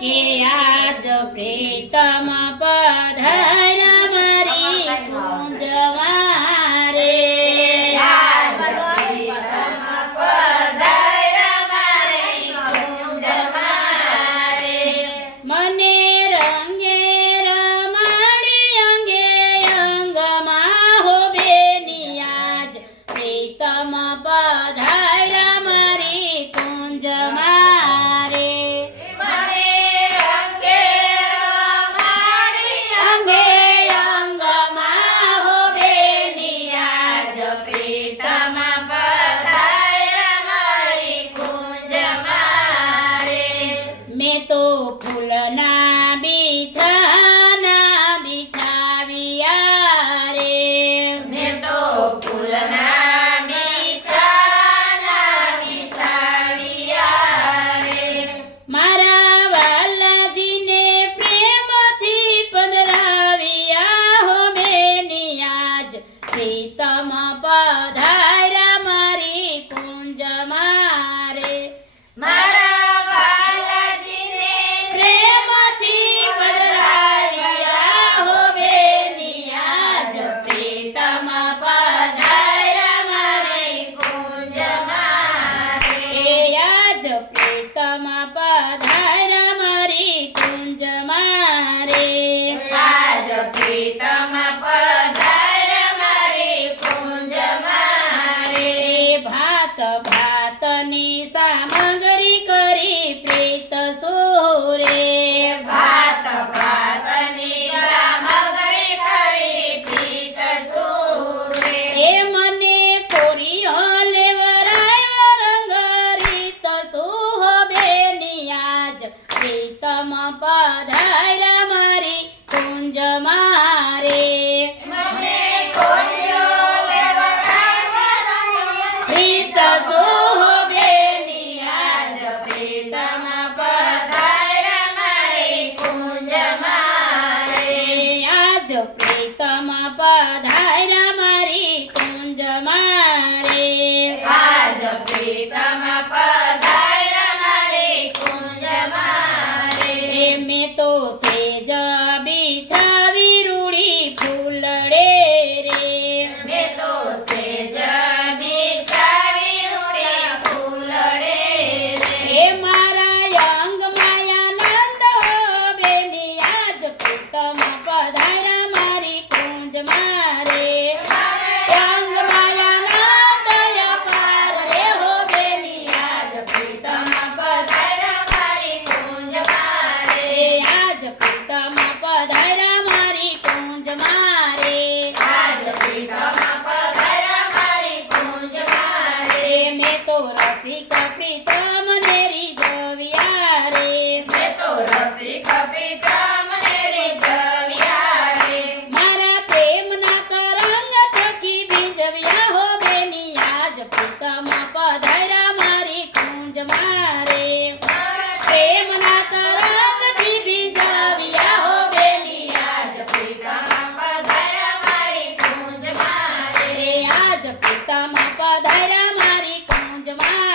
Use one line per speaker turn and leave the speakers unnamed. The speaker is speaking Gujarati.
के आज प्रीतम पधा ಶ್ವೇತಾ
ભાત ભાતની સામગ્રી કરી પ્રીત સુરે.
ભાત ભાતની સામગ્રી કરી પ્રીત સોરે.
એ મને કોરિયો લેવરાય રંગરીત સુહબે આજ પ્રીતમ પધારા મારી કુંજમાં. जो प्रीतम पधार उत्तम पधर मारी कुंजवा